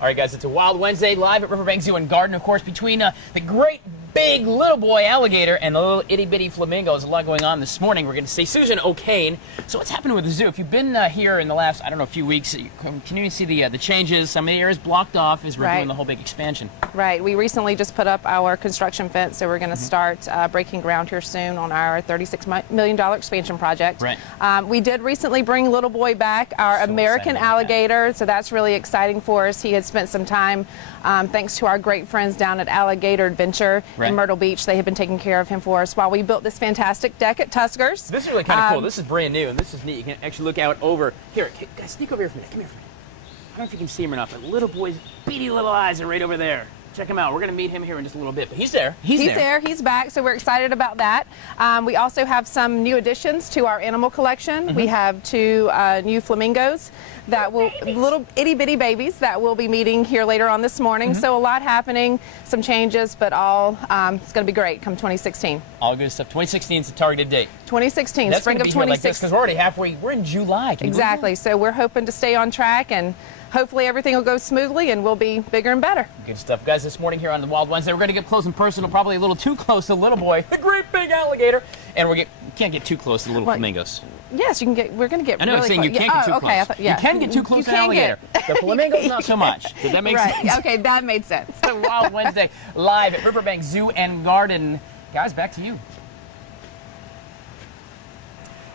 All right, guys, it's a Wild Wednesday live at Riverbanks Zoo and Garden, of course, between the great big little boy alligator and the little itty-bitty flamingo. There's a lot going on this morning. We're going to see Susan O'Kane. So what's happening with the zoo? If you've been here in the last, I don't know, a few weeks, you can see the changes. Some of the areas blocked off as we're doing the whole big expansion. Right. We recently just put up our construction fence, so we're going to start breaking ground here soon on our $36 million expansion project. Right. We did recently bring Little Boy back, our American alligator, so that's really exciting for us. He had spent some time, thanks to our great friends down at Alligator Adventure in Myrtle Beach. They have been taking care of him for us while we built this fantastic deck at Tusker's. This is really kind of cool. This is brand new, and this is neat. You can actually look out over here. Guys, sneak over here for a minute. Come here for a minute. I don't know if you can see him or not, but Little Boy's beady little eyes are right over there. Check him out. We're going to meet him here in just a little bit, but he's there. He's there. He's back, so we're excited about that. We also have some new additions to our animal collection. We have two new flamingos that will, little itty-bitty babies that we'll be meeting here later on this morning. So a lot happening, some changes, but all it's going to be great come 2016. All good stuff. 2016 is the targeted date. 2016, That's spring of 2016. Because we're already halfway. We're in July. Exactly. So we're hoping to stay on track, and hopefully everything will go smoothly and we'll be bigger and better. Good stuff. Guys, this morning here on the Wild Wednesday, we're going to get close and personal, probably a little too close to Little Boy, the great big alligator. And we can't get too close to the little flamingos. Yes, you can get. We're going to get. I know. Really saying you can't get too close. Okay, you can get too close to alligator. The flamingos, not so much. Did that make sense? Okay, that made sense. Wild Wednesday live at Riverbanks Zoo and Garden. Guys, back to you.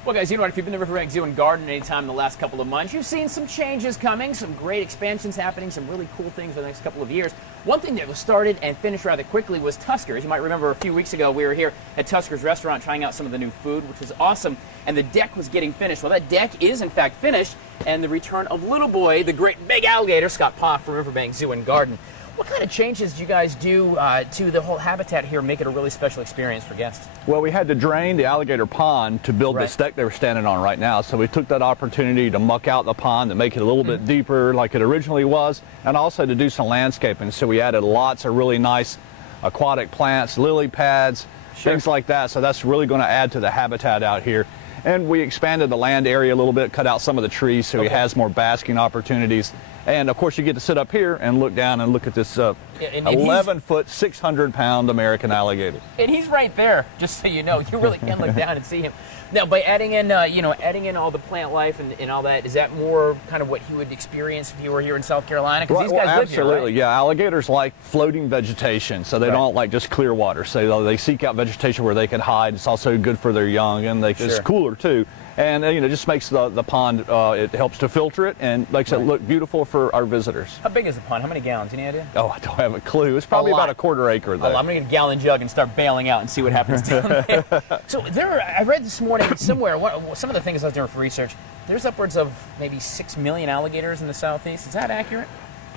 Well, guys, you know what? If you've been to Riverbanks Zoo and Garden anytime in the last couple of months, you've seen some changes coming, some great expansions happening, some really cool things for the next couple of years. One thing that was started and finished rather quickly was Tusker's. You might remember a few weeks ago we were here at Tusker's restaurant trying out some of the new food, which was awesome, and the deck was getting finished. Well, that deck is, in fact, finished, and the return of Little Boy, the great big alligator, Scott Poff from Riverbanks Zoo and Garden. What kind of changes do you guys do to the whole habitat here, make it a really special experience for guests? Well, we had to drain the alligator pond to build this deck they were standing on right now. So we took that opportunity to muck out the pond and make it a little bit deeper like it originally was, and also to do some landscaping. So we added lots of really nice aquatic plants, lily pads, things like that. So that's really going to add to the habitat out here. And we expanded the land area a little bit, cut out some of the trees so he has more basking opportunities. And of course, you get to sit up here and look down and look at this 11-foot, 600-pound American alligator. And he's right there, just so you know. You really can look down and see him. Now, by adding in, adding in all the plant life and all that, is that more kind of what he would experience if he were here in South Carolina? Because these guys live here, right? Absolutely, yeah. Alligators like floating vegetation, so they don't like just clear water. So they seek out vegetation where they can hide. It's also good for their young, and it's cooler too. And it just makes the pond, it helps to filter it and makes it look beautiful for our visitors. How big is the pond? How many gallons? Any idea? Oh, I don't have a clue. It's probably about a quarter acre, though. I'm going to get a gallon jug and start bailing out and see what happens down there. So I read this morning somewhere, some of the things I was doing for research, there's upwards of maybe 6 million alligators in the southeast. Is that accurate?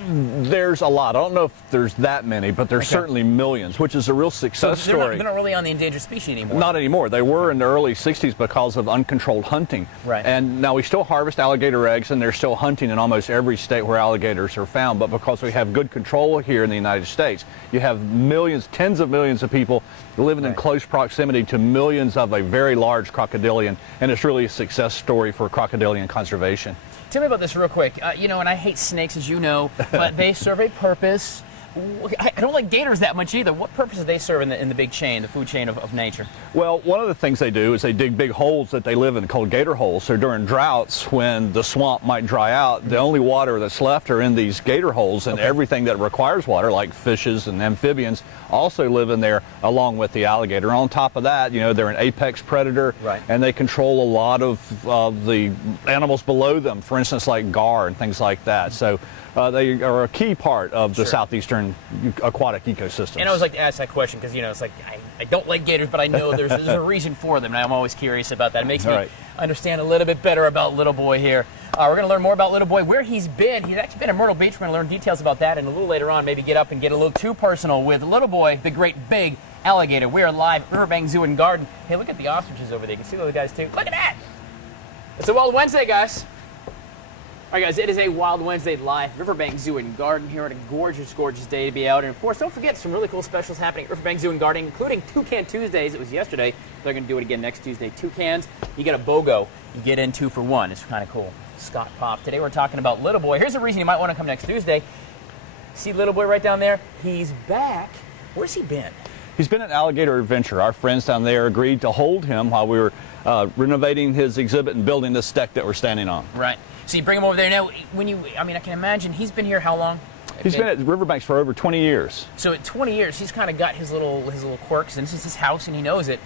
There's a lot. I don't know if there's that many, but there's certainly millions, which is a real success story. They're not really on the endangered species anymore. Not anymore. They were in the early 60s because of uncontrolled hunting. Right. And now we still harvest alligator eggs, and they're still hunting in almost every state where alligators are found. But because we have good control here in the United States, you have millions, tens of millions of people living in close proximity to millions of a very large crocodilian, and it's really a success story for crocodilian conservation. Tell me about this real quick. And I hate snakes, as you know, but they serve a purpose. I don't like gators that much either. What purpose do they serve in the big chain, the food chain of nature? Well, one of the things they do is they dig big holes that they live in called gator holes. So during droughts, when the swamp might dry out, the only water that's left are in these gator holes, and everything that requires water, like fishes and amphibians, also live in there along with the alligator. And on top of that, they're an apex predator, and they control a lot of the animals below them, for instance, like gar and things like that. So they are a key part of the southeastern aquatic ecosystem. And I always like to ask that question because, it's like I don't like gators, but I know there's a reason for them, and I'm always curious about that. It makes me understand a little bit better about Little Boy here. We're going to learn more about Little Boy, where he's been. He's actually been in Myrtle Beach. We're going to learn details about that, and a little later on, maybe get up and get a little too personal with Little Boy, the great big alligator. We are live at Riverbanks Zoo and Garden. Hey, look at the ostriches over there. You can see the other guys, too. Look at that! It's a Wild Wednesday, guys. All right, guys, it is a Wild Wednesday live Riverbanks Zoo and Garden here on a gorgeous, gorgeous day to be out. And, of course, don't forget some really cool specials happening at Riverbanks Zoo and Garden, including Toucan Tuesdays. It was yesterday. They're going to do it again next Tuesday. Toucans, you get a BOGO. You get in 2 for 1. It's kind of cool. Scott Poff. Today we're talking about Little Boy. Here's a reason you might want to come next Tuesday. See little boy right down there? He's back. Where's he been? He's been at Alligator Adventure. Our friends down there agreed to hold him while we were renovating his exhibit and building this deck that we're standing on. Right. So you bring him over there. Now, I can imagine he's been here how long? He's been at Riverbanks for over 20 years. So at 20 years, he's kind of got his little quirks, and this is his house, and he knows it.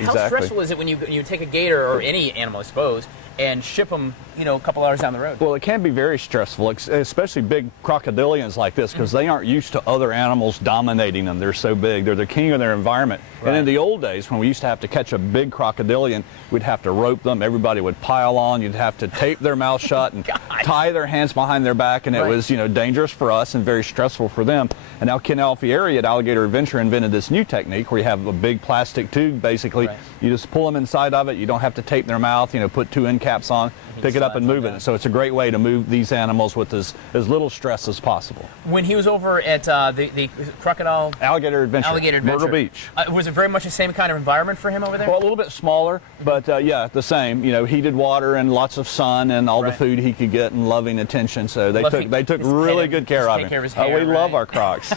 How stressful is it when you take a gator or any animal, I suppose, and ship them, a couple hours down the road? Well, it can be very stressful, especially big crocodilians like this, because they aren't used to other animals dominating them. They're so big. They're the king of their environment. Right. And in the old days, when we used to have to catch a big crocodilian, we'd have to rope them. Everybody would pile on. You'd have to tape their mouth shut and tie their hands behind their back, and it was, dangerous for us and very stressful for them. And now Ken Alfieri at Alligator Adventure invented this new technique where you have a big plastic tube, basically. Right. You just pull them inside of it. You don't have to tape their mouth, put 2 end caps on, pick it up and move it. So it's a great way to move these animals with as little stress as possible. When he was over at the crocodile... Alligator Adventure. Myrtle Beach. Was it very much the same kind of environment for him over there? Well, a little bit smaller, but yeah, the same. Heated water and lots of sun and all the food he could get and loving attention. So they took really good care of him. We love our crocs.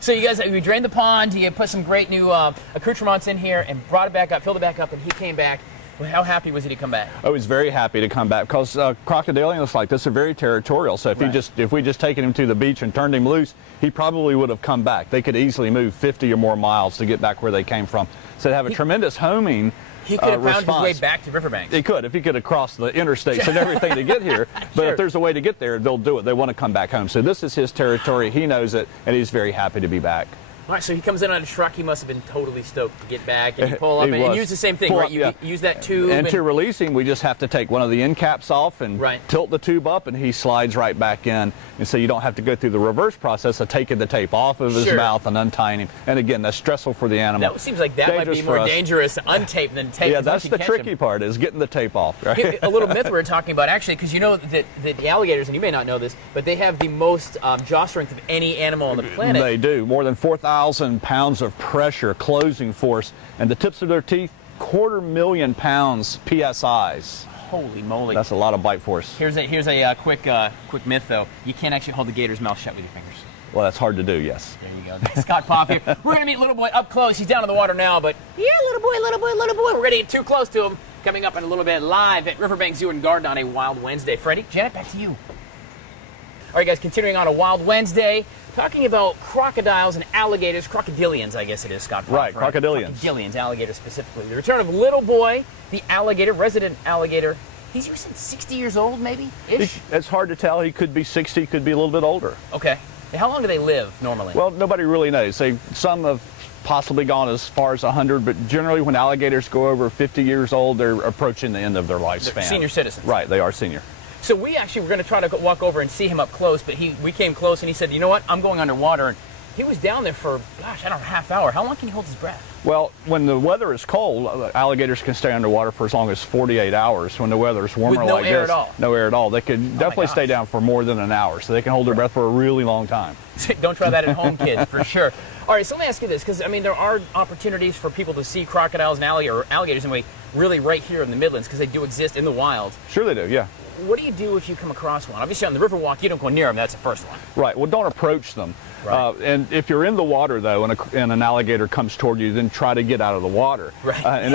So you guys, you drained the pond, you put some great new accoutrements in here and brought it back up, filled it back up, and he came back. Well, how happy was he to come back? I was very happy to come back because crocodilians like this are very territorial. So if we just taken him to the beach and turned him loose, he probably would have come back. They could easily move 50 or more miles to get back where they came from. So they have a tremendous homing. He could have found his way back to Riverbanks. He could, if he could have crossed the interstates and everything to get here. But if there's a way to get there, they'll do it. They want to come back home. So this is his territory. He knows it, and he's very happy to be back. All right, so he comes in on a truck. He must have been totally stoked to get back and pull up and use the same thing, right? You use that tube. And to release him, we just have to take one of the end caps off and tilt the tube up, and he slides right back in. And so you don't have to go through the reverse process of taking the tape off of his mouth and untying him. And again, that's stressful for the animal. That seems like that might be more dangerous to untape than tape. Yeah, that's the tricky part, is getting the tape off. Right? A little myth we were talking about, actually, because you know that the alligators, and you may not know this, but they have the most jaw strength of any animal on the planet. They do. More than 4,000 pounds of pressure, closing force, and the tips of their teeth, 250,000 pounds PSIs. Holy moly! That's a lot of bite force. Here's a quick myth though. You can't actually hold the gator's mouth shut with your fingers. Well, that's hard to do. Yes. There you go. Scott Popp here. We're gonna meet little boy up close. He's down in the water now, but yeah, little boy. We're gonna get too close to him. Coming up in a little bit, live at Riverbanks Zoo and Garden on a Wild Wednesday. Freddie, Janet, back to you. All right, guys, continuing on a Wild Wednesday, talking about crocodiles and alligators, crocodilians, I guess it is, Scott. Right, crocodilians. Crocodilians, alligators specifically. The return of little boy, the alligator, resident alligator. He's 60 years old, maybe? It's hard to tell. He could be 60, could be a little bit older. Okay. How long do they live normally? Well, nobody really knows. Some have possibly gone as far as 100, but generally when alligators go over 50 years old, they're approaching the end of their lifespan. They're senior citizens. Right, they are senior. So we actually were going to try to walk over and see him up close, but we came close and he said, you know what, I'm going underwater. And he was down there for, gosh, I don't know, half hour. How long can he hold his breath? Well, when the weather is cold, alligators can stay underwater for as long as 48 hours. When the weather is warmer like this, no air at all. They can definitely stay down for more than an hour, so they can hold their breath for a really long time. Don't try that at home, kids, for sure. All right, so let me ask you this, because, there are opportunities for people to see crocodiles and alligators anyway, really right here in the Midlands, because they do exist in the wild. Sure they do, yeah. What do you do if you come across one? Obviously, on the Riverwalk, you don't go near them. That's the first one. Right. Well, don't approach them. Right. And if you're in the water, though, and an alligator comes toward you, then try to get out of the water. Right.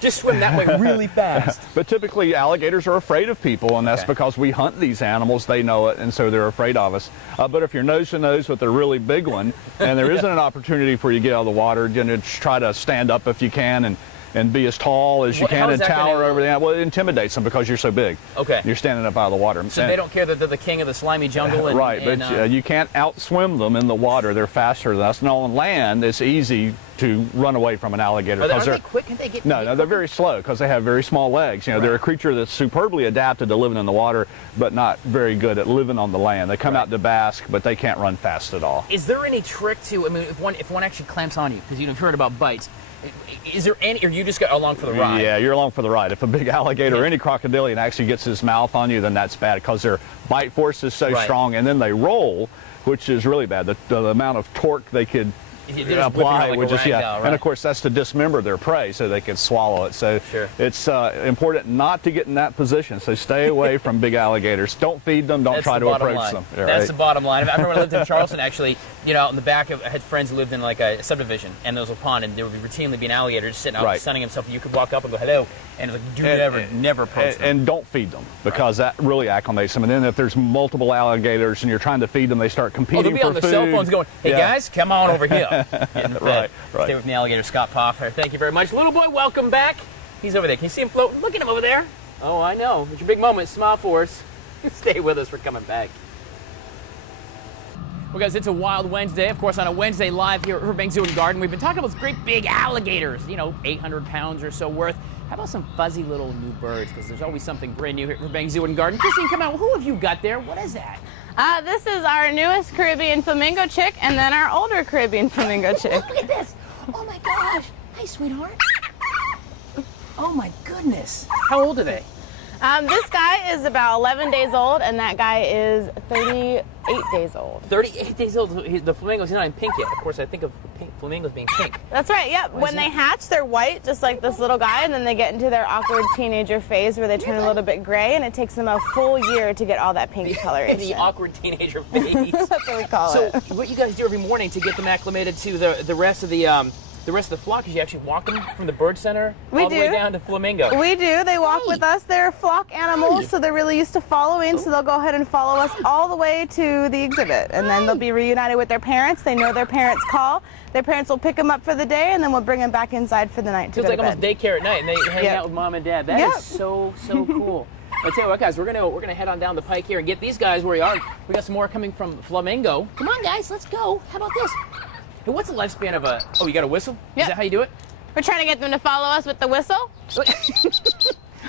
Just swim that way really fast. But typically, alligators are afraid of people, and that's because we hunt these animals. They know it, and so they're afraid of us. But if you're nose to nose with a really big one, and there isn't an opportunity for you to get out of the water, just try to stand up if you can and be as tall as you can and tower over the animal. Well, it intimidates them because you're so big. Okay. You're standing up out of the water. So they don't care that they're the king of the slimy jungle. Right, but you can't outswim them in the water. They're faster than us. And on land, it's easy to run away from an alligator. Are they quick? Can they get? No, they're very slow because they have very small legs. They're a creature that's superbly adapted to living in the water, but not very good at living on the land. They come out to bask, but they can't run fast at all. Is there any trick to? If one actually clamps on you, because you've heard about bites. Is there any, or you just go along for the ride? Yeah, you're along for the ride. If a big alligator or any crocodilian actually gets his mouth on you, then that's bad because their bite force is so strong, and then they roll, which is really bad. The amount of torque they could apply, like right. And of course that's to dismember their prey so they can swallow it. So it's important not to get in that position. So stay away from big alligators. Don't feed them. Don't try to approach them. That's the bottom line. I remember when I lived in Charleston, actually, out in the back, I had friends who lived in like a subdivision, and there was a pond, and there would routinely be an alligator just sitting out sunning himself, and you could walk up and go hello, and it was like never approach them. And don't feed them, because that really acclimates them. And then if there's multiple alligators and you're trying to feed them, they start competing for food. They'll be on their cell phones going, hey guys, come on over here. Right. Stay with me, alligator Scott Poffer. Thank you very much. Little boy, welcome back. He's over there. Can you see him floating? Look at him over there. Oh, I know. It's your big moment. Smile for us. Stay with us. We're coming back. Well, guys, it's a Wild Wednesday. Of course, on a Wednesday live here at Riverbanks Zoo and Garden, we've been talking about those great big alligators, 800 pounds or so worth. How about some fuzzy little new birds? Because there's always something brand new here at Riverbanks Zoo and Garden. Christine, come on. Who have you got there? What is that? This is our newest Caribbean flamingo chick, and then our older Caribbean flamingo chick. Look at this. Oh, my gosh. Hi, sweetheart. Oh, my goodness. How old are they? This guy is about 11 days old, and that guy is 38 days old. 38 days old. The flamingo's not in pink yet. Of course, I think of flamingos being pink. That's right, yep. When they hatch, they're white, just like this little guy, and then they get into their awkward teenager phase where they turn a little bit gray, and it takes them a full year to get all that pink coloration. The awkward teenager phase. That's what we call it. So what you guys do every morning to get them acclimated to the rest of the flock is you actually walk them from the bird center all the way down to flamingo. We do. They walk with us. They're flock animals, so they're really used to following, so they'll go ahead and follow us all the way to the exhibit. And then they'll be reunited with their parents. They know their parents' call. Their parents will pick them up for the day, and then we'll bring them back inside for the night to go to bed. It's like almost daycare at night, and they hang out with mom and dad. That is so cool. I'll tell you what, guys, we're gonna head on down the pike here and get these guys where we are. We got some more coming from Flamingo. Come on, guys, let's go. How about this? Hey, what's the lifespan of a? Oh, you got a whistle? Yep. Is that how you do it? We're trying to get them to follow us with the whistle.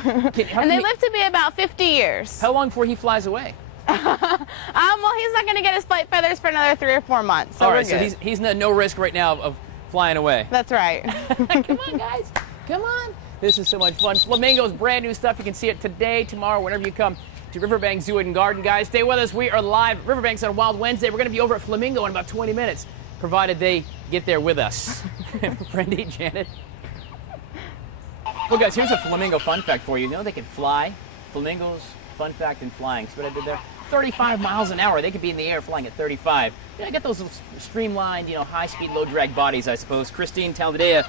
And they live to be about 50 years. How long before he flies away? Well, he's not going to get his flight feathers for another 3 or 4 months. So all right, so he's no risk right now of flying away. That's right. Come on, guys. Come on. This is so much fun. Flamingo's brand new stuff. You can see it today, tomorrow, whenever you come to Riverbanks Zoo and Garden. Guys, stay with us. We are live at Riverbanks on a Wild Wednesday. We're going to be over at Flamingo in about 20 minutes, provided they get there with us. Friendly Janet. Well, guys, here's a flamingo fun fact for you. You know they can fly? Flamingos, fun fact in flying. See what I did there? 35 miles an hour. They could be in the air flying at 35. I got those streamlined, high-speed, low-drag bodies, I suppose. Christine Talladega.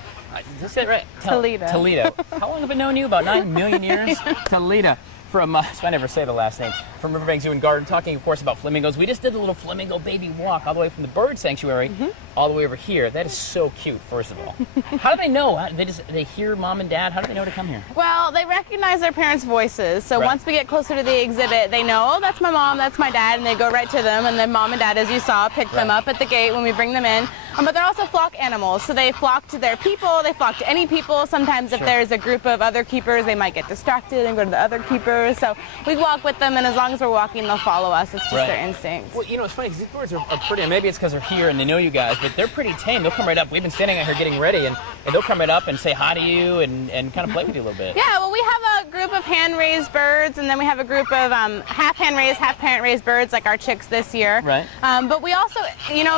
Did I say it right? Toledo. How long have I known you? About 9 million years? Toledo. From, so I never say the last name, from Riverbanks Zoo and Garden, talking, of course, about flamingos. We just did a little flamingo baby walk all the way from the bird sanctuary all the way over here. That is so cute, first of all. How do they know? They hear mom and dad? How do they know to come here? Well, they recognize their parents' voices. So once we get closer to the exhibit, they know, oh, that's my mom, that's my dad, and they go right to them. And then mom and dad, as you saw, pick them up at the gate when we bring them in. But they're also flock animals, so they flock to their people, they flock to any people. Sometimes if there's a group of other keepers, they might get distracted and go to the other keepers. So we walk with them, and as long as we're walking, they'll follow us. It's just their instinct. Well, it's funny, because these birds are pretty, and maybe it's because they're here and they know you guys, but they're pretty tame. They'll come right up. We've been standing out here getting ready, and they'll come right up and say hi to you and kind of play with you a little bit. Yeah, well, we have a group of hand-raised birds, and then we have a group of half hand-raised, half parent-raised birds, like our chicks this year. Right. But we also,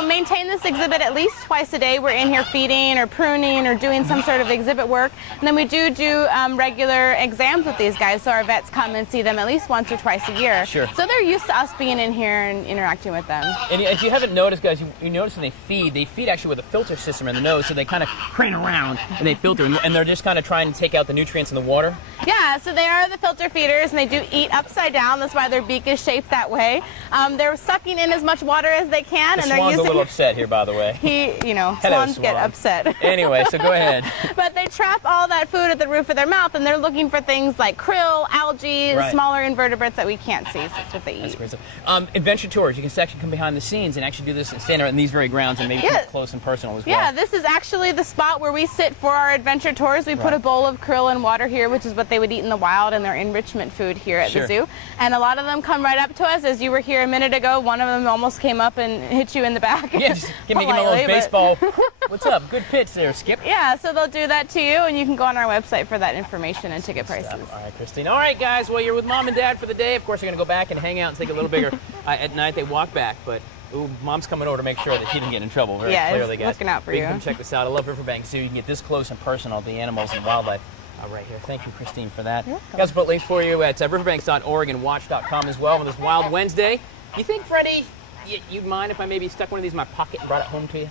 maintain this exhibit at least twice a day. We're in here feeding or pruning or doing some sort of exhibit work. And then we do regular exams with these guys, so our vets come and see them at least once or twice a year. Sure. So they're used to us being in here and interacting with them. And if you haven't noticed, guys, you notice when they feed actually with a filter system in the nose, so they kind of crane around and they filter, and they're just kind of trying to take out the nutrients in the water. Yeah, so they are the filter feeders, and they do eat upside down. That's why their beak is shaped that way. They're sucking in as much water as they can, and they're using. Swan's a little upset here, by the way. Swans get upset. Anyway, so go ahead. But they trap all that food at the roof of their mouth, and they're looking for things like krill, algae, smaller invertebrates that we can't see. So that's what they eat. That's great stuff. Adventure tours. You can actually come behind the scenes and actually do this and stand in these very grounds and maybe keep close and personal as well. Yeah, this is actually the spot where we sit for our adventure tours. We put a bowl of krill and water here, which is what they would eat in the wild, and their enrichment food here at the zoo. And a lot of them come right up to us. As you were here a minute ago, one of them almost came up and hit you in the back. Yeah, just give me a little baseball. What's up? Good pitch there, Skip. Yeah, so they'll do that to you, and you can go on our website for that information and ticket prices. All right, Christine. All right, guys. Well, you're with mom and dad for the day. Of course, you're going to go back and hang out and take a little bigger at night. They walk back, but Ooh, Mom's coming over to make sure that he didn't get in trouble. Very Yeah, clearly, it's guys. looking out for you. you. Come check this out. I love Riverbanks Zoo. You can get this close and personal to the animals and wildlife right here. Thank you, Christine, for that. You're welcome. Guys, we'll put links for you at riverbanks.org and watch.com as well on this Wild Wednesday. You think, Freddie, you'd mind if I maybe stuck one of these in my pocket and brought it home to you?